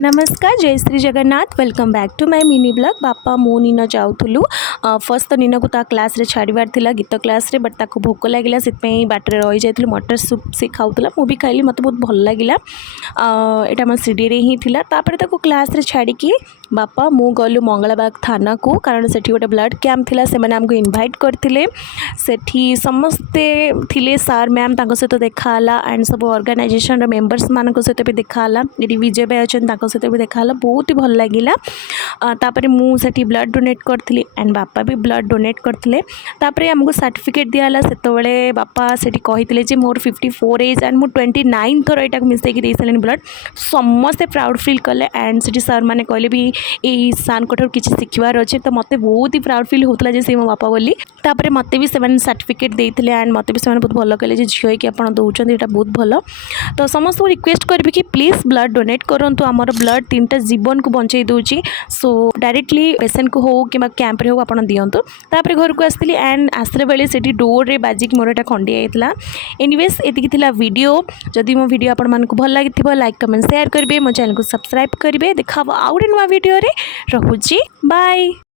नमस्कार, जय Shri Jagannath. Welcome back to my mini blog. बापा मो नीन जाऊलु फर्स्ट तो नीन को क्लास रे छाड़बार थिला गीत क्लास रे, बट ताको भोक लगिला से बाटर रही जाइलु। मटर सूप से खाऊला, मु भी खाइली, मत बहुत भल लगिला। एटा हम सीडी रे ही थिला। तापर ताको क्लास रे छाड़ी की बापा मु गलु मंगलाबाग थाना को, कारण सेठी गोटे ब्लड कैंप थिला। से माने हमको इनवाइट करथिले। सेठी समस्ते थिले, सर मैम ताको सहित देखाला एंड सब ऑर्गेनाइजेशन रे मेंबर्स मानको सहित भी देखाला। एडी विजय भाई अछन ताको सहित भी देखाला, बहुत ही भल लगिला। तापर मु सेठी ब्लड डोनेट करथिली एंड बापा भी ब्लड डोनेट करथिले। तापर हमको सर्टिफिकेट दियाला। सेतबेले बापा सेठी कहिथिले जे मोर 54 एज एंड मु 29 थर एटा मिसै कि देसलेन ब्लड। समस्ते प्राउड फील कले एंड सेठी सर माने कहले भी ए सान कोठर किछि सिखबार अछि, तो मते बहुत ही प्राउड फील होतला जे से मो बापा बोली। तापर मते भी सेवन सर्टिफिकेट देइथिले एंड मते भी सेवन बहुत भलो कहले जे झियो कि आपण दउचंदी, एटा बहुत भलो। तो समस्त को रिक्वेस्ट करबी कि प्लीज ब्लड डोनेट करंतु। हमर ब्लड 3टा जीवन को बंचै दोची। सो डायरेक्टली पेशेंट को हो कि कैंप रे हो आपण दियंतु। तापर घर को आस्थिली एंड आस्रे बेले सेठी डोर रे बाजिक मोर एटा खंडी आइतला। एनीवेज एतिकी थिला वीडियो। जदि मो वीडियो आपण मानको भल लागिथिबो लाइक कमेंट शेयर करबे, मो चैनल को सब्सक्राइब करबे। देखाबो आउट नुवा वीडियो रे। रहुची, बाय।